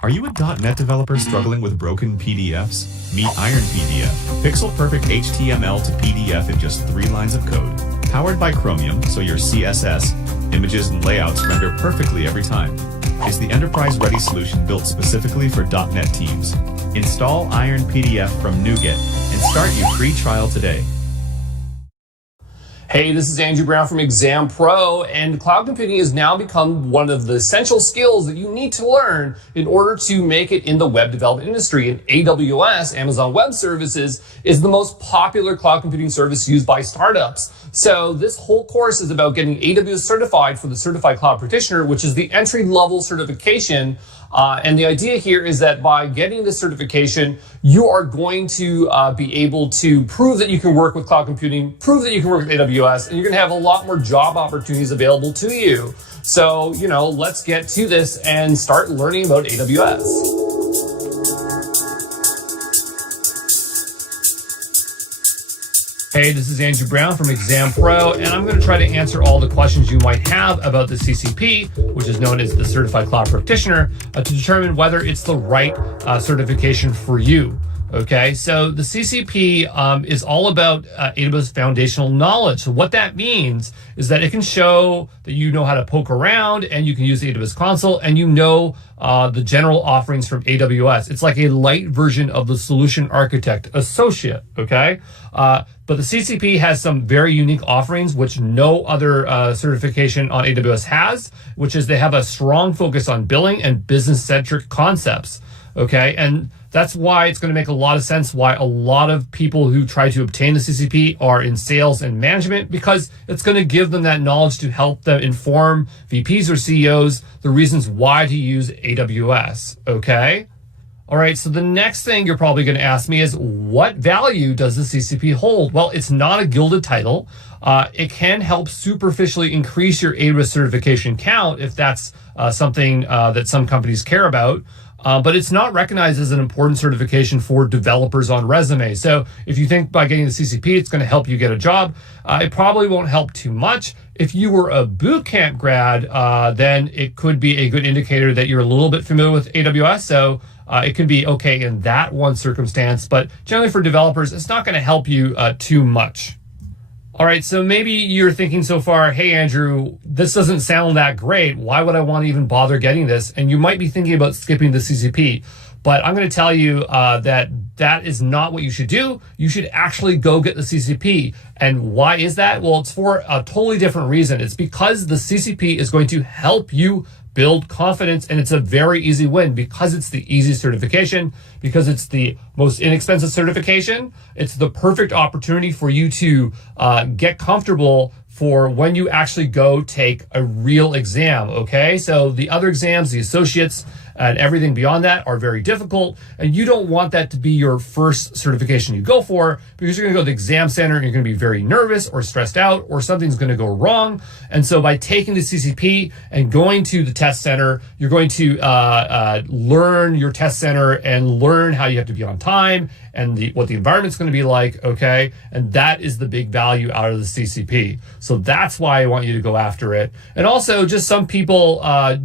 Are you a .NET developer struggling with broken PDFs? Meet Iron PDF, pixel-perfect HTML to PDF in just 3 lines of code. Powered by Chromium, so your CSS, images, and layouts render perfectly every time. It's the enterprise-ready solution built specifically for .NET teams. Install Iron PDF from NuGet and start your free trial today. Hey, this is Andrew Brown from Exam Pro, and cloud computing has now become one of the essential skills that you need to learn in order to make it in the web development industry. And AWS, Amazon Web Services, is the most popular cloud computing service used by startups. So this whole course is about getting AWS certified for the Certified Cloud Practitioner, which is the entry-level certification. And the idea here is that by getting this certification, you are going to be able to prove that you can work with cloud computing, prove that you can work with AWS, and you're going to have a lot more job opportunities available to you. So, let's get to this and start learning about AWS. Hey, this is Andrew Brown from Exam Pro, and I'm going to try to answer all the questions you might have about the CCP, which is known as the Certified Cloud Practitioner, to determine whether it's the right certification for you. Okay, so the CCP is all about AWS foundational knowledge. So what that means is that it can show that you know how to poke around and you can use the AWS console and the general offerings from AWS. It's like a light version of the Solution Architect Associate, okay? But the CCP has some very unique offerings which no other certification on AWS has, which is they have a strong focus on billing and business-centric concepts, okay? And that's why it's going to make a lot of sense why a lot of people who try to obtain the CCP are in sales and management, because it's going to give them that knowledge to help them inform VPs or CEOs the reasons why to use AWS, okay? All right, so the next thing you're probably going to ask me is, what value does the CCP hold? Well, it's not a gilded title. It can help superficially increase your AWS certification count if that's something that some companies care about. But it's not recognized as an important certification for developers on resumes. So if you think by getting the CCP, it's going to help you get a job, it probably won't help too much. If you were a boot camp grad, then it could be a good indicator that you're a little bit familiar with AWS. So it could be okay in that one circumstance, but generally for developers, it's not going to help you too much. All right, so maybe you're thinking so far, hey, Andrew, this doesn't sound that great. Why would I want to even bother getting this? And you might be thinking about skipping the CCP. But I'm going to tell you that is not what you should do. You should actually go get the CCP. And why is that? Well, it's for a totally different reason. It's because the CCP is going to help you build confidence, and it's a very easy win because it's the easy certification, because it's the most inexpensive certification. It's the perfect opportunity for you to get comfortable for when you actually go take a real exam, okay? So the other exams, the associates, and everything beyond that are very difficult, and you don't want that to be your first certification you go for, because you're going to go to the exam center and you're going to be very nervous or stressed out, or something's going to go wrong. And so by taking the CCP and going to the test center, you're going to learn your test center and learn how you have to be on time and what the environment's going to be like, okay? And that is the big value out of the CCP. So that's why I want you to go after it. And also, just some people,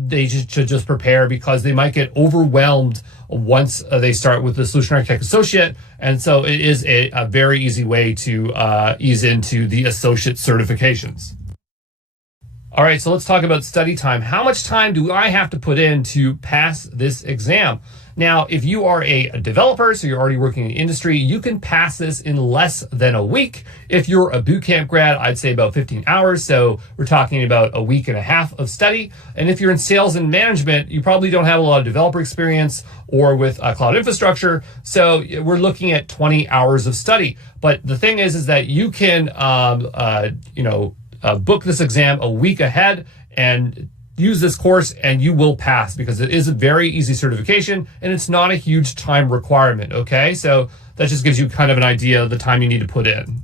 they should just prepare, because they might get overwhelmed once they start with the Solution Architect Associate. And so it is a very easy way to ease into the associate certifications. All right, so let's talk about study time. How much time do I have to put in to pass this exam? Now, if you are a developer, so you're already working in the industry, you can pass this in less than a week. If you're a bootcamp grad, I'd say about 15 hours. So we're talking about a week and a half of study. And if you're in sales and management, you probably don't have a lot of developer experience or with cloud infrastructure. So we're looking at 20 hours of study. But the thing is that you can, book this exam a week ahead and use this course, and you will pass, because it is a very easy certification and it's not a huge time requirement, okay? So that just gives you kind of an idea of the time you need to put in.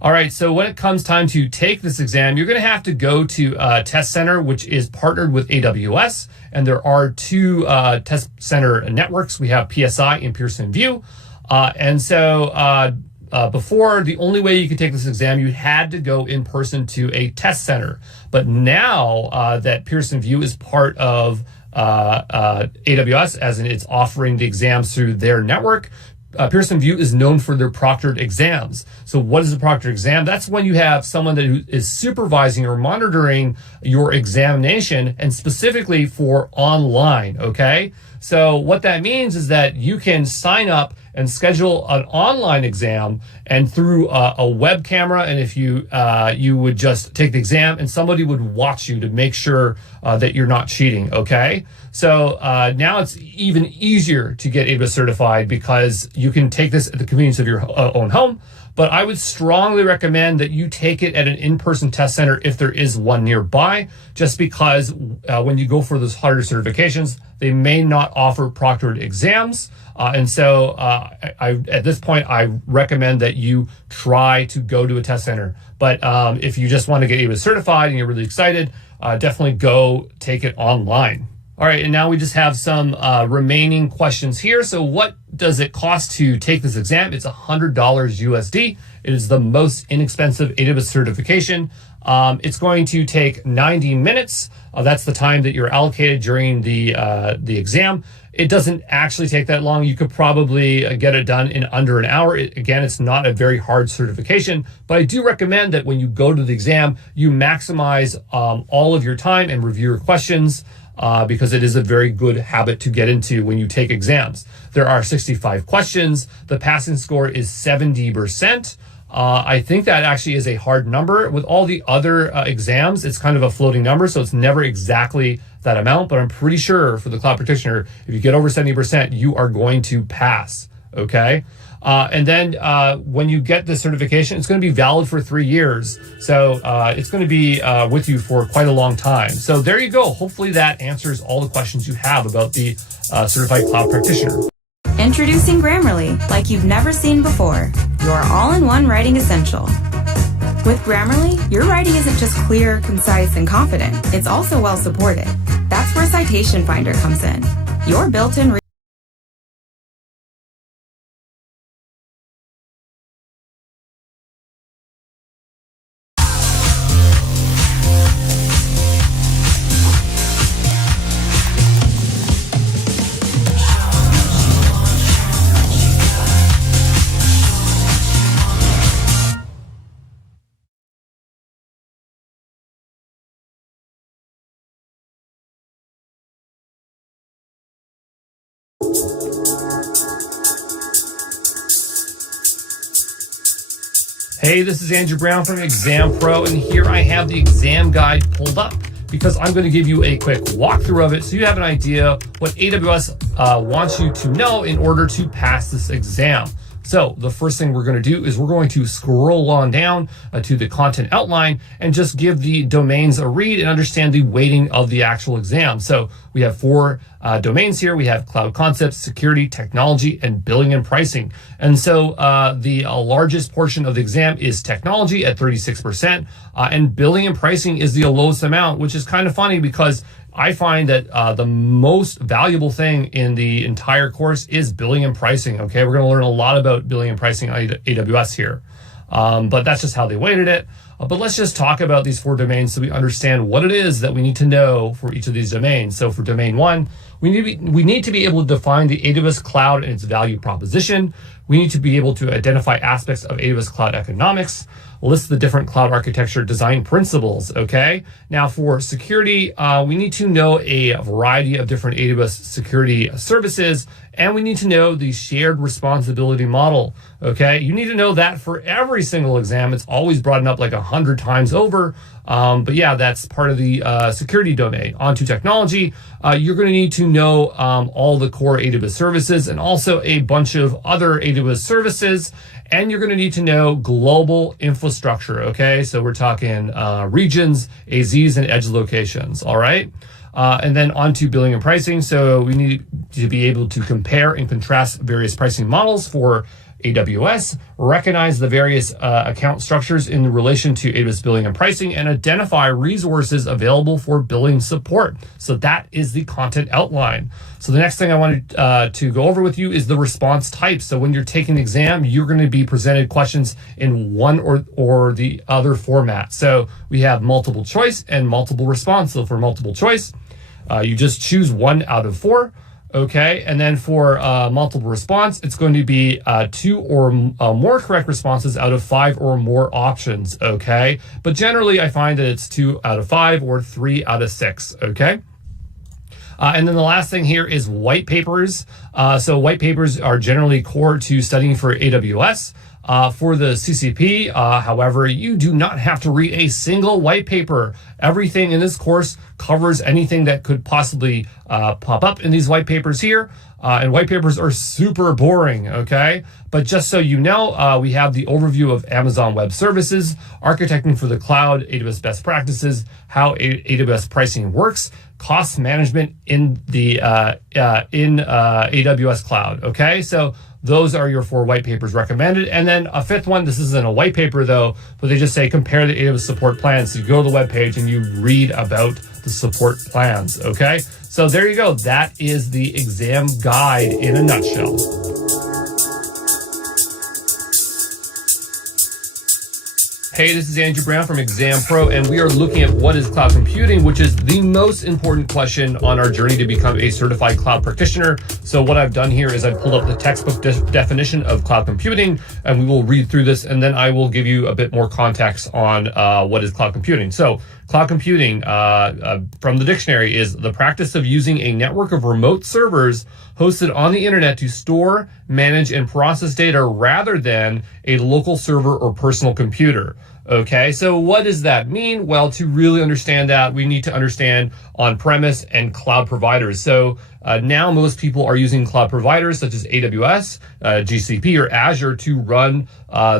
All right, so when it comes time to take this exam, you're going to have to go to Test Center, which is partnered with AWS, and there are 2 Test Center networks. We have PSI and Pearson VUE, before, the only way you could take this exam, you had to go in person to a test center. But now that Pearson VUE is part of AWS, as in it's offering the exams through their network. Pearson VUE is known for their proctored exams. So what is a proctored exam? That's when you have someone who is supervising or monitoring your examination, and specifically for online, okay? So what that means is that you can sign up and schedule an online exam, and through a web camera, and if you would just take the exam and somebody would watch you to make sure that you're not cheating, okay? So now it's even easier to get AWS certified because you can take this at the convenience of your own home. But I would strongly recommend that you take it at an in-person test center if there is one nearby, just because when you go for those harder certifications, they may not offer proctored exams. And so at this point, I recommend that you try to go to a test center. But if you just want to get AWS certified and you're really excited, definitely go take it online. All right, and now we just have some remaining questions here. So what does it cost to take this exam? It's $100 USD. It is the most inexpensive AWS certification. It's going to take 90 minutes. That's the time that you're allocated during the exam. It doesn't actually take that long. You could probably get it done in under an hour. Again, it's not a very hard certification, but I do recommend that when you go to the exam, you maximize all of your time and review your questions. Because it is a very good habit to get into when you take exams. There are 65 questions. The passing score is 70%. I think that actually is a hard number. With all the other exams, it's kind of a floating number, so it's never exactly that amount, but I'm pretty sure for the cloud practitioner, if you get over 70%, you are going to pass, okay? And then when you get the certification, it's going to be valid for 3 years. So it's going to be with you for quite a long time. So there you go. Hopefully that answers all the questions you have about the Certified Cloud Practitioner. Introducing Grammarly, like you've never seen before. Your all-in-one writing essential. With Grammarly, your writing isn't just clear, concise, and confident. It's also well supported. That's where Citation Finder comes in. Your built-in Hey, this is Andrew Brown from Exam Pro, and here I have the exam guide pulled up because I'm going to give you a quick walkthrough of it so you have an idea what AWS wants you to know in order to pass this exam. So the first thing we're going to do is we're going to scroll on down to the content outline and just give the domains a read and understand the weighting of the actual exam. So we have 4 domains here. We have cloud concepts, security, technology, and billing and pricing. And so the largest portion of the exam is technology at 36%, and billing and pricing is the lowest amount, which is kind of funny because I find that the most valuable thing in the entire course is billing and pricing. Okay, we're going to learn a lot about billing and pricing on AWS here, but that's just how they weighted it. But let's just talk about these 4 domains so we understand what it is that we need to know for each of these domains. So for domain 1, we need to be able to define the AWS cloud and its value proposition. We need to be able to identify aspects of AWS cloud economics, list the different cloud architecture design principles, okay? Now for security, we need to know a variety of different AWS security services, and we need to know the shared responsibility model, okay? You need to know that for every single exam. It's always brought up like 100 times over, but yeah, that's part of the security domain. On to technology, you're gonna need to know all the core AWS services and also a bunch of other AWS services. And you're going to need to know global infrastructure, okay? So we're talking regions, AZs, and edge locations, all right? And then on to billing and pricing. So we need to be able to compare and contrast various pricing models for AWS, recognize the various account structures in relation to AWS billing and pricing, and identify resources available for billing support. So that is the content outline. So the next thing I wanted to go over with you is the response type. So when you're taking the exam, you're going to be presented questions in one or the other format. So we have multiple choice and multiple response. So for multiple choice, You just choose 1 out of 4. Okay, and then for multiple response, it's going to be 2 or more correct responses out of 5 or more options. Okay, but generally I find that it's 2 out of 5 or 3 out of 6. Okay. And then the last thing here is white papers. So white papers are generally core to studying for AWS. For the CCP, however, you do not have to read a single white paper. Everything in this course covers anything that could possibly pop up in these white papers here. And white papers are super boring, okay? But just so you know, we have the overview of Amazon Web Services, architecting for the cloud, AWS best practices, how AWS pricing works, cost management in the AWS cloud, okay? So those are your 4 white papers recommended. And then a 5th one, this isn't a white paper though, but they just say compare the AWS support plans. So you go to the web page and you read about the support plans, okay? So there you go. That is the exam guide in a nutshell. Hey, this is Andrew Brown from Exam Pro, and we are looking at what is cloud computing, which is the most important question on our journey to become a certified cloud practitioner. So what I've done here is I've pulled up the textbook definition of cloud computing, and we will read through this, and then I will give you a bit more context on what is cloud computing. So cloud computing, from the dictionary, is the practice of using a network of remote servers hosted on the internet to store, manage, and process data rather than a local server or personal computer. Okay, so what does that mean? Well, to really understand that, we need to understand on-premise and cloud providers. So now most people are using cloud providers such as AWS, GCP, or Azure to run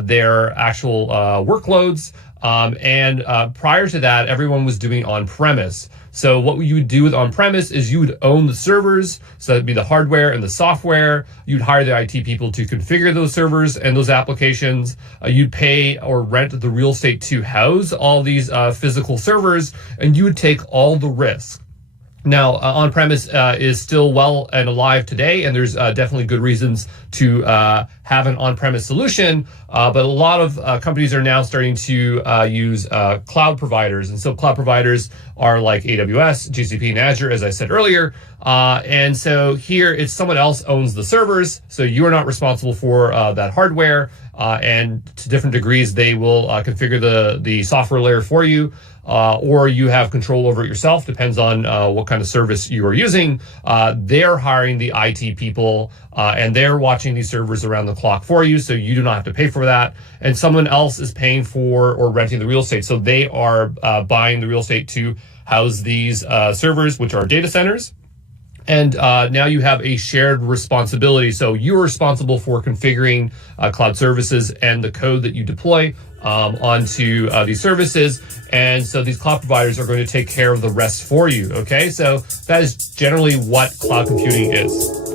their actual workloads. And prior to that, everyone was doing on-premise. So what you would do with on-premise is you would own the servers. So that'd be the hardware and the software. You'd hire the IT people to configure those servers and those applications. You'd pay or rent the real estate to house all these physical servers, and you would take all the risk. Now, on-premise is still well and alive today, and there's definitely good reasons to have an on-premise solution, but a lot of companies are now starting to use cloud providers. And so cloud providers are like AWS, GCP, and Azure, as I said earlier. And so here it's someone else owns the servers, so you are not responsible for that hardware, and to different degrees, they will configure the software layer for you. Or you have control over it yourself, depends on what kind of service you are using. They're hiring the IT people, and they're watching these servers around the clock for you, so you do not have to pay for that. And someone else is paying for or renting the real estate, so they are buying the real estate to house these servers, which are data centers. And now you have a shared responsibility. So you're responsible for configuring cloud services and the code that you deploy onto these services. And so these cloud providers are going to take care of the rest for you. Okay, so that is generally what cloud computing is.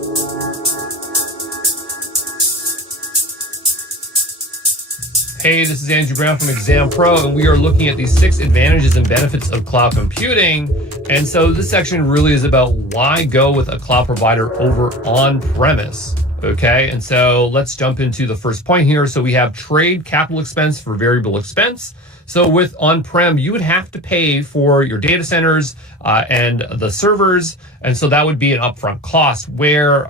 Hey, this is Andrew Brown from Exam Pro, and we are looking at the 6 advantages and benefits of cloud computing. And so this section really is about why go with a cloud provider over on-premise. Okay, and so let's jump into the first point here. So we have trade capital expense for variable expense. So with on-prem, you would have to pay for your data centers and the servers. And so that would be an upfront cost, where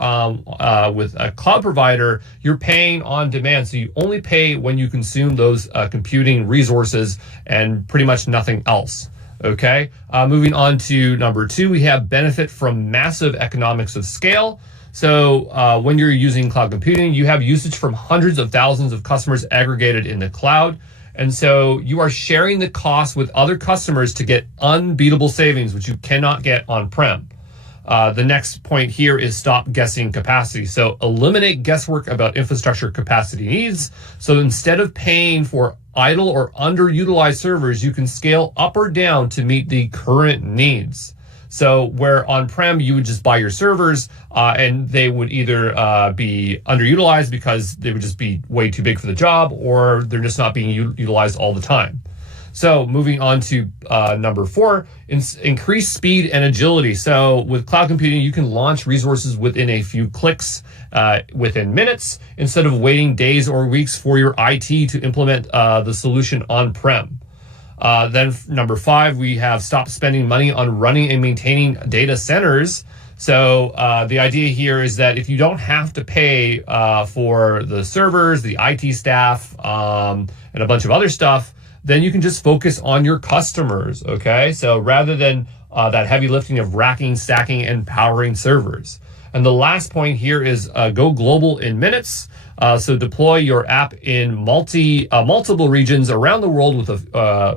with a cloud provider, you're paying on demand. So you only pay when you consume those computing resources and pretty much nothing else. Okay, moving on to number 2, we have benefit from massive economics of scale. So when you're using cloud computing, you have usage from hundreds of thousands of customers aggregated in the cloud. And so you are sharing the cost with other customers to get unbeatable savings, which you cannot get on-prem. The next point here is stop guessing capacity. So eliminate guesswork about infrastructure capacity needs. So instead of paying for idle or underutilized servers, you can scale up or down to meet the current needs. So where on-prem, you would just buy your servers and they would either be underutilized because they would just be way too big for the job, or they're just not being utilized all the time. So moving on to number 4, increase speed and agility. So with cloud computing, you can launch resources within a few clicks, within minutes, instead of waiting days or weeks for your IT to implement the solution on-prem. Then number 5, we have stop spending money on running and maintaining data centers. So the idea here is that if you don't have to pay for the servers, the IT staff, and a bunch of other stuff, then you can just focus on your customers, okay? So rather than that heavy lifting of racking, stacking, and powering servers. And the last point here is go global in minutes. So deploy your app in multiple regions around the world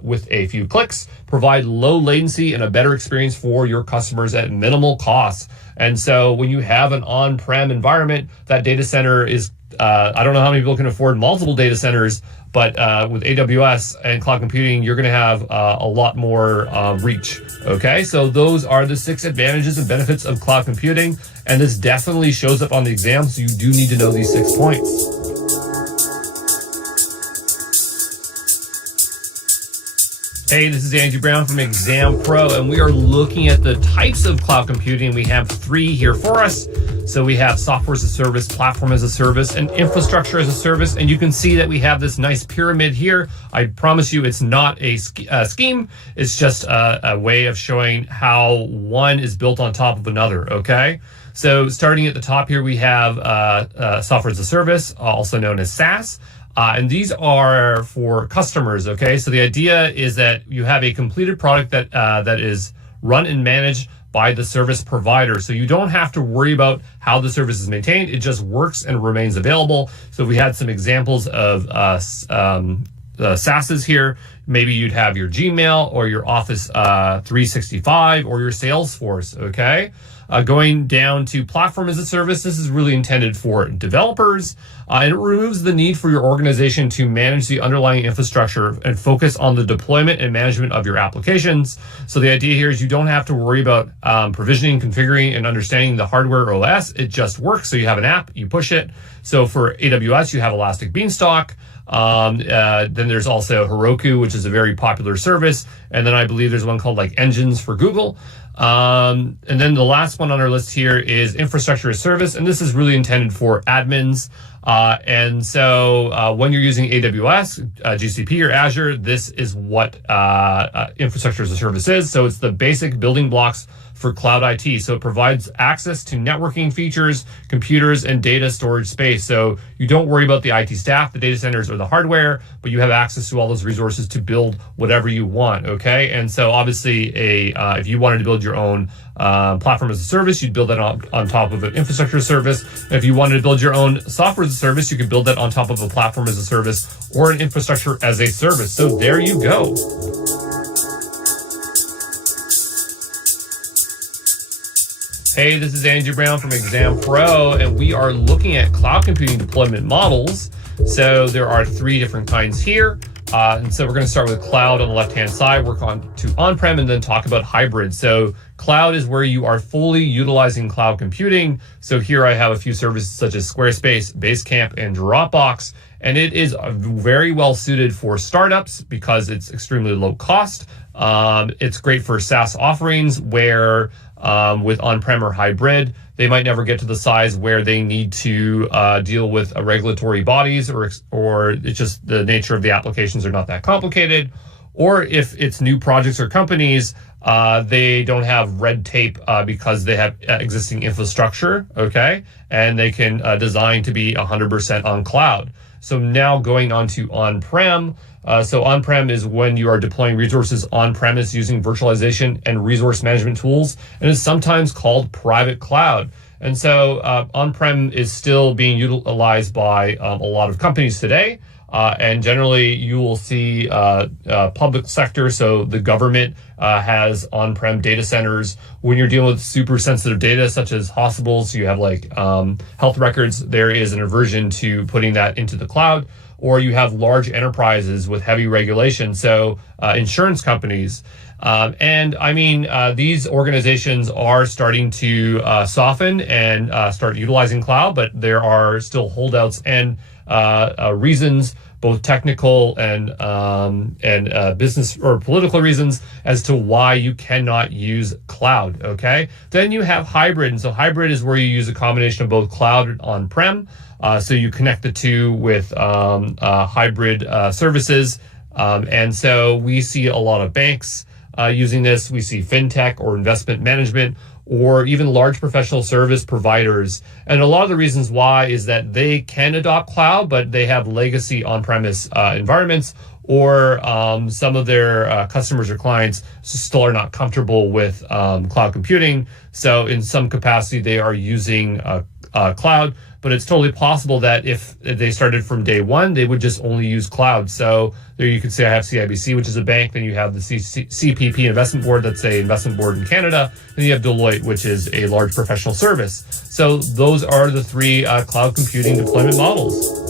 with a few clicks. Provide low latency and a better experience for your customers at minimal cost. And so when you have an on-prem environment, that data center is, I don't know how many people can afford multiple data centers, but with AWS and cloud computing, you're going to have a lot more reach. Okay, so those are the 6 advantages and benefits of cloud computing. And this definitely shows up on the exam, so you do need to know these 6 points. Hey, this is Andrew Brown from Exam Pro, and we are looking at the types of cloud computing. We have 3 here for us. So we have software as a service, platform as a service, and infrastructure as a service. And you can see that we have this nice pyramid here. I promise you it's not a scheme. It's just a way of showing how one is built on top of another, okay? So starting at the top here, we have software as a service, also known as SaaS. And these are for customers, okay? So the idea is that you have a completed product that is run and managed by the service provider. So you don't have to worry about how the service is maintained. It just works and remains available. So we had some examples of SaaSes here. Maybe you'd have your Gmail or your Office 365 or your Salesforce, okay? Going down to platform as a service, this is really intended for developers, and it removes the need for your organization to manage the underlying infrastructure and focus on the deployment and management of your applications. So the idea here is you don't have to worry about provisioning, configuring, and understanding the hardware OS. It just works. So you have an app, you push it. So for AWS, you have Elastic Beanstalk. Then there's also Heroku, which is a very popular service. And then I believe there's one called like Engines for Google. And then the last one on our list here is infrastructure as service. And this is really intended for admins. And so when you're using AWS, GCP, or Azure, this is what infrastructure as a service is. So it's the basic building blocks for cloud IT. So it provides access to networking features, computers, and data storage space. So you don't worry about the IT staff, the data centers, or the hardware, but you have access to all those resources to build whatever you want, okay? And so obviously, if you wanted to build your own platform as a service, you'd build that on top of an infrastructure service. If you wanted to build your own software as a service, you could build that on top of a platform as a service or an infrastructure as a service. So there you go. Hey, this is Andrew Brown from Exam Pro, and we are looking at cloud computing deployment models. So there are 3 different kinds here. And so we're going to start with cloud on the left-hand side, work on to on-prem, and then talk about hybrid. So cloud is where you are fully utilizing cloud computing. So here I have a few services such as Squarespace, Basecamp, and Dropbox. And it is very well suited for startups because it's extremely low cost. It's great for SaaS offerings where with on-prem or hybrid, they might never get to the size where they need to deal with regulatory bodies, or it's just the nature of the applications are not that complicated. Or if it's new projects or companies, they don't have red tape because they have existing infrastructure, okay? And they can design to be 100% on cloud. So now going on to on-prem. So on-prem is when you are deploying resources on-premise using virtualization and resource management tools, and it's sometimes called private cloud. And so on-prem is still being utilized by a lot of companies today. And generally, you will see public sector, so the government has on-prem data centers. When you're dealing with super sensitive data, such as hospitals, you have like health records, there is an aversion to putting that into the cloud. Or you have large enterprises with heavy regulation, so insurance companies. And I mean, these organizations are starting to soften and start utilizing cloud, but there are still holdouts and reasons, both technical and business or political reasons, as to why you cannot use cloud, okay? Then you have hybrid, and so hybrid is where you use a combination of both cloud and on-prem. So you connect the two with hybrid services. And so we see a lot of banks using this. We see fintech or investment management, or even large professional service providers. And a lot of the reasons why is that they can adopt cloud, but they have legacy on-premise environments, or some of their customers or clients still are not comfortable with cloud computing. So in some capacity, they are using cloud, but it's totally possible that if they started from day one, they would just only use cloud. So there you could say I have CIBC, which is a bank. Then you have the CPP Investment Board, that's a investment board in Canada. Then you have Deloitte, which is a large professional service. So those are the three cloud computing deployment models.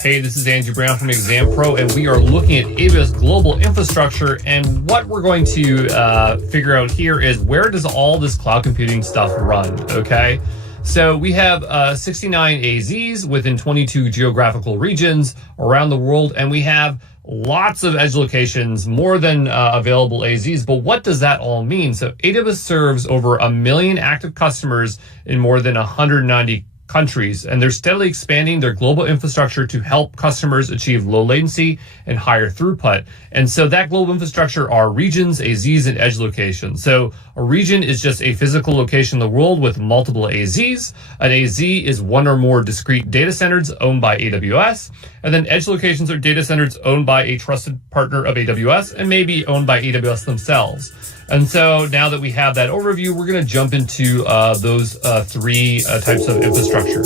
Hey, this is Andrew Brown from Exam Pro, and we are looking at AWS global infrastructure. And what we're going to figure out here is, where does all this cloud computing stuff run? Okay, so we have 69 AZs within 22 geographical regions around the world, and we have lots of edge locations, more than available AZs. But what does that all mean? So AWS serves over 1 million active customers in more than 190 countries, and they're steadily expanding their global infrastructure to help customers achieve low latency and higher throughput. And so that global infrastructure are regions, AZs, and edge locations. So a region is just a physical location in the world with multiple AZs. An AZ is one or more discrete data centers owned by AWS. And then edge locations are data centers owned by a trusted partner of AWS and maybe owned by AWS themselves. And so now that we have that overview, we're going to jump into those three types of infrastructure.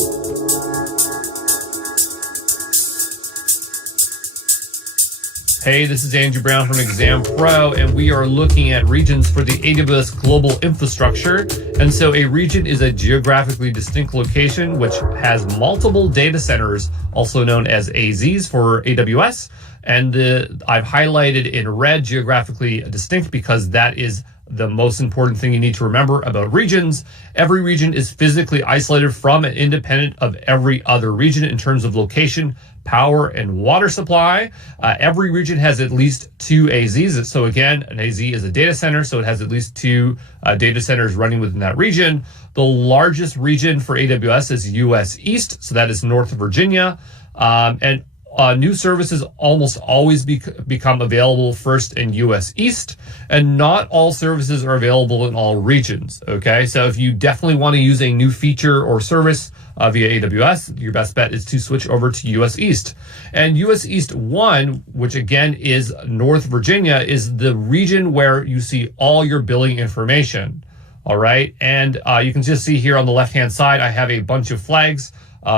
Hey, this is Andrew Brown from Exam Pro, and we are looking at regions for the AWS global infrastructure. And so a region is a geographically distinct location which has multiple data centers, also known as AZs for AWS. And I've highlighted in red geographically distinct because that is the most important thing you need to remember about regions. Every region is physically isolated from and independent of every other region in terms of location, power, and water supply. Every region has at least 2 AZs. So again, an AZ is a data center, so it has at least 2 data centers running within that region. The largest region for AWS is US East, so that is North Virginia. And new services almost always become available first in US East, and not all services are available in all regions, okay? So if you definitely want to use a new feature or service via AWS, your best bet is to switch over to US East. And US East 1, which again is North Virginia, is the region where you see all your billing information, all right? And you can just see here on the left-hand side, I have a bunch of flags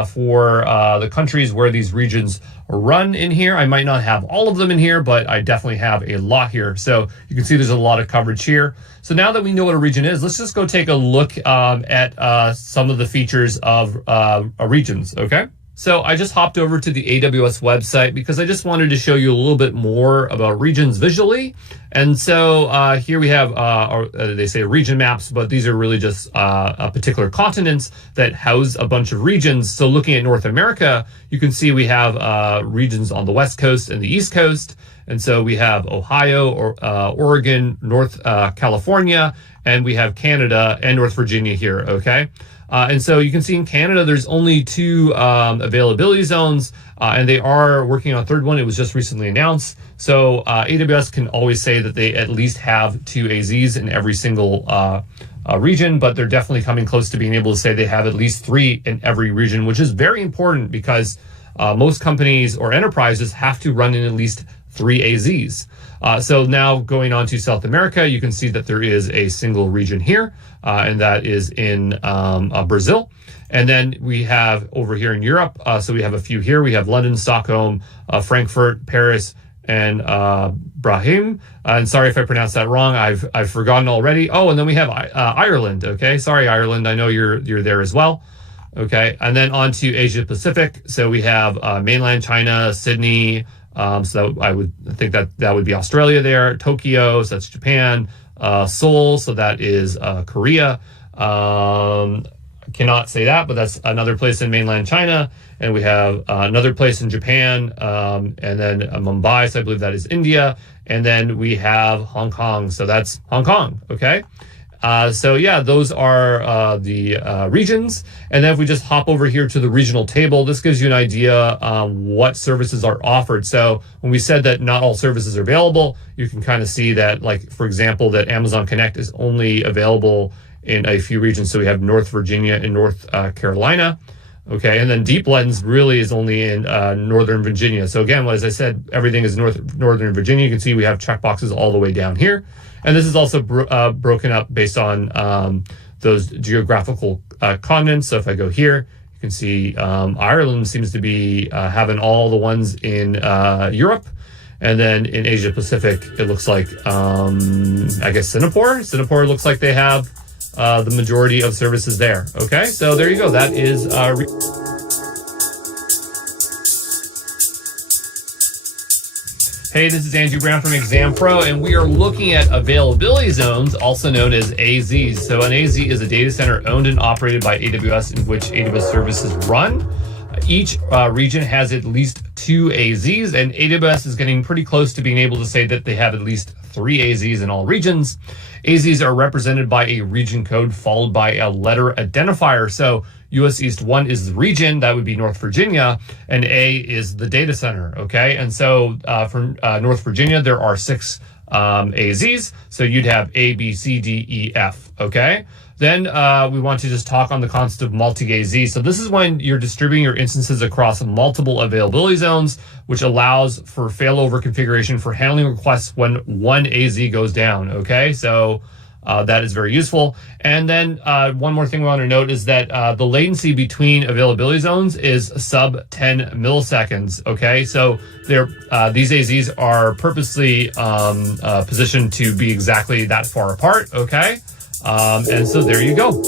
for the countries where these regions run in here. I might not have all of them in here, but I definitely have a lot here. So you can see there's a lot of coverage here. So now that we know what a region is, let's just go take a look at some of the features of regions, okay? So I just hopped over to the AWS website because I just wanted to show you a little bit more about regions visually. And so here we have, they say region maps, but these are really just particular continents that house a bunch of regions. So looking at North America, you can see we have regions on the West Coast and the East Coast. And so we have Ohio, Oregon, North California, and we have Canada and North Virginia here, okay? And so you can see in Canada, there's only 2 availability zones, and they are working on a third one. It was just recently announced. So AWS can always say that they at least have 2 AZs in every single region, but they're definitely coming close to being able to say they have at least 3 in every region, which is very important because most companies or enterprises have to run in at least 3 AZs. So now going on to South America, you can see that there is a single region here, and that is in Brazil. And then we have over here in Europe, so we have a few here. We have London, Stockholm, Frankfurt, Paris, and Brahim. And sorry if I pronounced that wrong. I've forgotten already. Oh, and then we have Ireland. Okay, sorry Ireland. I know you're there as well. Okay, and then on to Asia Pacific. So we have mainland China, Sydney. So I would think that would be Australia there, Tokyo, so that's Japan, Seoul, so that is Korea. I cannot say that, but that's another place in mainland China. And we have another place in Japan, and then Mumbai, so I believe that is India. And then we have Hong Kong, so that's Hong Kong, okay? So yeah, those are the regions. And then if we just hop over here to the regional table, this gives you an idea what services are offered. So when we said that not all services are available, you can kind of see that, like, for example, that Amazon Connect is only available in a few regions. So we have North Virginia and North Carolina. Okay, and then Deep Lens really is only in Northern Virginia. So again, as I said, everything is Northern Virginia. You can see we have checkboxes all the way down here. And this is also broken up based on those geographical continents. So if I go here, you can see Ireland seems to be having all the ones in Europe. And then in Asia Pacific, it looks like, I guess, Singapore. Singapore looks like they have the majority of services there. Okay, so there you go. That is Hey, this is Andrew Brown from Exam Pro, and we are looking at availability zones, also known as AZs. So an AZ is a data center owned and operated by AWS in which AWS services run. Each region has at least 2 AZs, and AWS is getting pretty close to being able to say that they have at least 3 AZs in all regions. AZs are represented by a region code followed by a letter identifier. So US East 1 is the region, that would be North Virginia, and A is the data center, okay? And so for North Virginia, there are 6 AZs, so you'd have A, B, C, D, E, F, okay? Then we want to just talk on the concept of multi-AZ. So this is when you're distributing your instances across multiple availability zones, which allows for failover configuration for handling requests when one AZ goes down, okay? So that is very useful. And then one more thing we want to note is that the latency between availability zones is sub 10 milliseconds, okay? So these AZs are purposely positioned to be exactly that far apart, okay? And so there you go.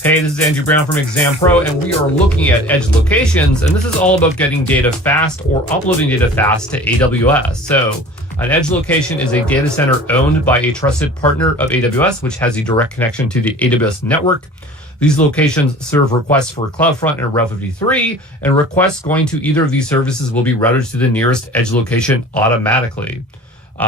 Hey, this is Andrew Brown from Exam Pro, and we are looking at edge locations, and this is all about getting data fast or uploading data fast to AWS. So an edge location is a data center owned by a trusted partner of AWS, which has a direct connection to the AWS network. These locations serve requests for CloudFront and Route 53, and requests going to either of these services will be routed to the nearest edge location automatically. We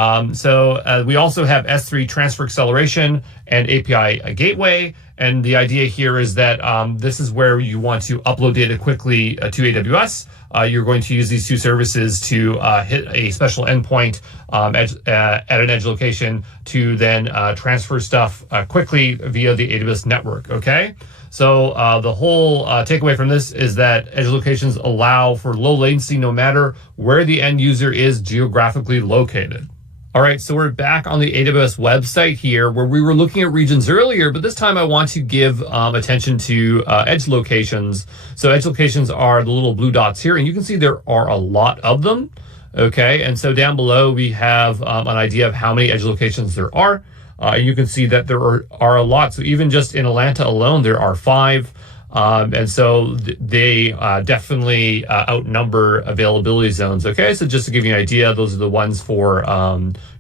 also have S3 transfer acceleration and API gateway. And the idea here is that this is where you want to upload data quickly to AWS. You're going to use these 2 services to hit a special endpoint at an edge location to then transfer stuff quickly via the AWS network, okay? So the whole takeaway from this is that edge locations allow for low latency no matter where the end user is geographically located. All right, so we're back on the AWS website here where we were looking at regions earlier, but this time I want to give attention to edge locations. So edge locations are the little blue dots here, and you can see there are a lot of them, okay? And so down below we have an idea of how many edge locations there are. And you can see that there are a lot. So even just in Atlanta alone, there are 5. And so they definitely outnumber availability zones. Okay, so just to give you an idea, those are the ones for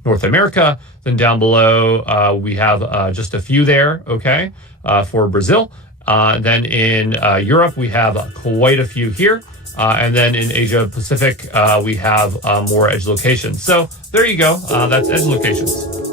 North America. Then down below, we have just a few there, okay, for Brazil. Then in Europe, we have quite a few here. And then in Asia Pacific, we have more edge locations. So there you go. That's edge locations.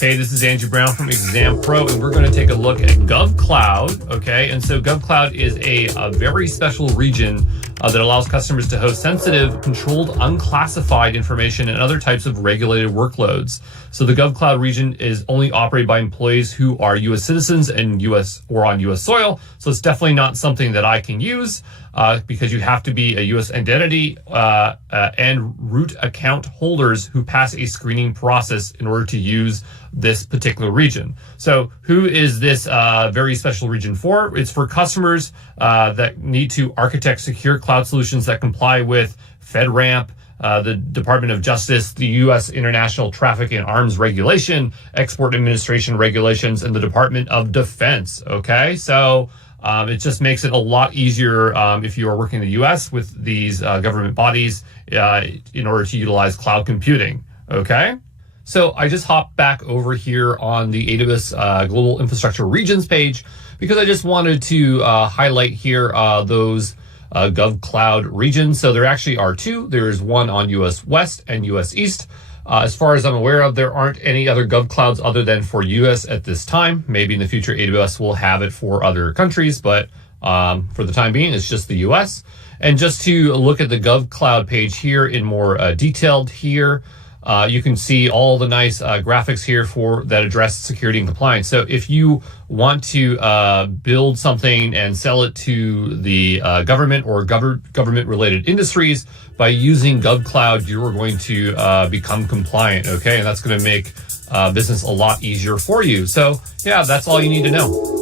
Hey, this is Andrew Brown from Exam Pro, and we're going to take a look at GovCloud, okay? And so GovCloud is a very special region that allows customers to host sensitive, controlled, unclassified information and other types of regulated workloads. So the GovCloud region is only operated by employees who are U.S. citizens and U.S. or on U.S. soil. So it's definitely not something that I can use because you have to be a U.S. identity and root account holders who pass a screening process in order to use this particular region. So who is this very special region for? It's for customers that need to architect secure cloud solutions that comply with FedRAMP, the Department of Justice, the U.S. International Traffic in Arms Regulation, Export Administration Regulations, and the Department of Defense, okay? So it just makes it a lot easier if you are working in the U.S. with these government bodies in order to utilize cloud computing, okay? So I just hopped back over here on the AWS Global Infrastructure Regions page because I just wanted to highlight here those GovCloud regions. So there actually are two. There is one on US West and US East. As far as I'm aware of, there aren't any other GovClouds other than for US at this time. Maybe in the future, AWS will have it for other countries, but for the time being, it's just the US. And just to look at the GovCloud page here in more detailed here, you can see all the nice graphics here for that address security and compliance. So if you want to build something and sell it to the government or government-related industries, by using GovCloud, you're going to become compliant, okay? And that's going to make business a lot easier for you. So yeah, that's all you need to know.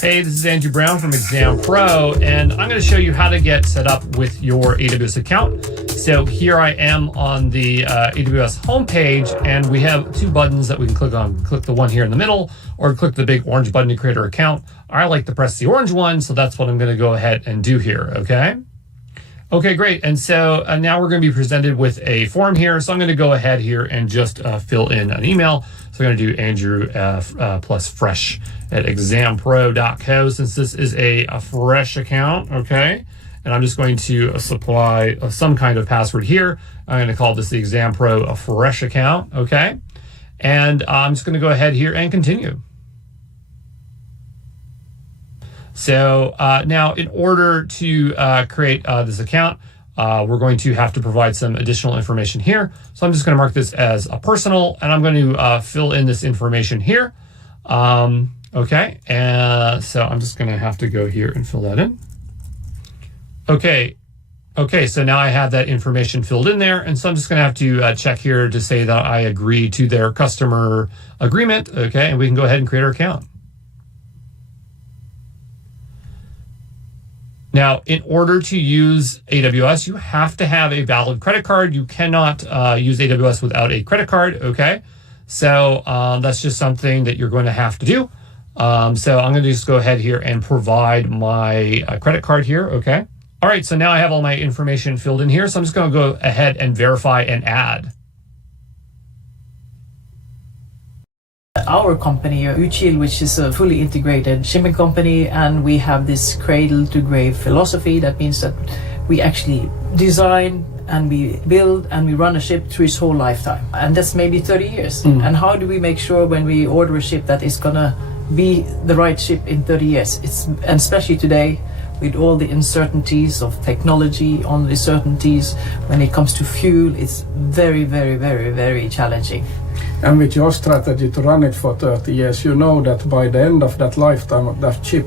Hey, this is Andrew Brown from Exam Pro, and I'm going to show you how to get set up with your AWS account. So here I am on the AWS homepage, and we have two buttons that we can click on. Click the one here in the middle, or click the big orange button to create our account. I like to press the orange one, so that's what I'm going to go ahead and do here, okay? Okay, great. And so now we're going to be presented with a form here. So I'm going to go ahead here and just fill in an email. So I'm going to do Andrew plus fresh at exampro.co, since this is a fresh account, okay? And I'm just going to supply some kind of password here. I'm going to call this the Exam Pro a fresh account, okay? And I'm just going to go ahead here and continue. So now in order to create this account, we're going to have to provide some additional information here. So I'm just going to mark this as a personal, and I'm going to fill in this information here. Okay, and so I'm just going to have to go here and fill that in. Okay, so now I have that information filled in there, and so I'm just going to have to check here to say that I agree to their customer agreement, okay, and we can go ahead and create our account. Now, in order to use AWS, you have to have a valid credit card. You cannot use AWS without a credit card, okay? So that's just something that you're going to have to do. So I'm going to just go ahead here and provide my credit card here, okay? All right, so now I have all my information filled in here, so I'm just going to go ahead and verify and add. Our company, Uchil, which is a fully integrated shipping company, and we have this cradle-to-grave philosophy. That means that we actually design and we build and we run a ship through its whole lifetime, and that's maybe 30 years. And how do we make sure when we order a ship that it's gonna be the right ship in 30 years? And especially today, with all the uncertainties of technology, uncertainties when it comes to fuel, it's very, very, very, very challenging. And with your strategy to run it for 30 years, you know that by the end of that lifetime of that ship,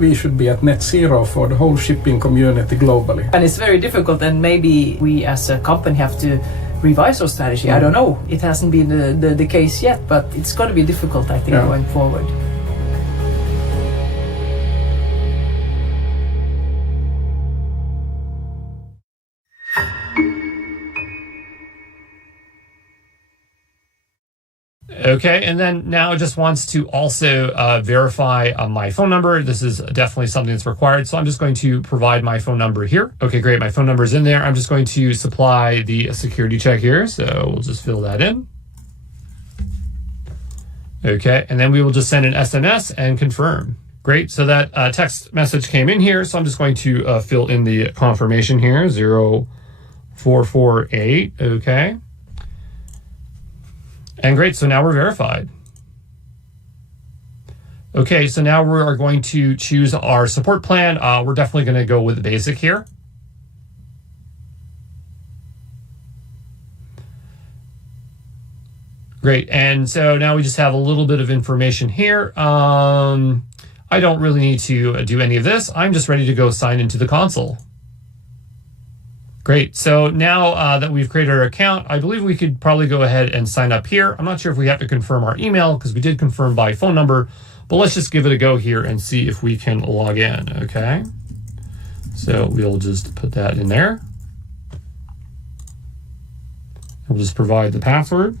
we should be at net zero for the whole shipping community globally. And it's very difficult, and maybe we as a company have to revise our strategy. I don't know. It hasn't been the case yet, but it's going to be difficult, I think, going forward. Okay, and then now it just wants to also verify my phone number. This is definitely something that's required, so I'm just going to provide my phone number here. Okay, great, my phone number is in there. I'm just going to supply the security check here, so we'll just fill that in. Okay, and then we will just send an SMS and confirm. Great, so that text message came in here, so I'm just going to fill in the confirmation here, 0448, okay. And great, so now we're verified. Okay, so now we are going to choose our support plan. We're definitely going to go with the basic here. Great, and so now we just have a little bit of information here. I don't really need to do any of this. I'm just ready to go sign into the console. Great, so now that we've created our account, I believe we could probably go ahead and sign up here. I'm not sure if we have to confirm our email because we did confirm by phone number, but let's just give it a go here and see if we can log in, okay? So we'll just put that in there. We'll just provide the password.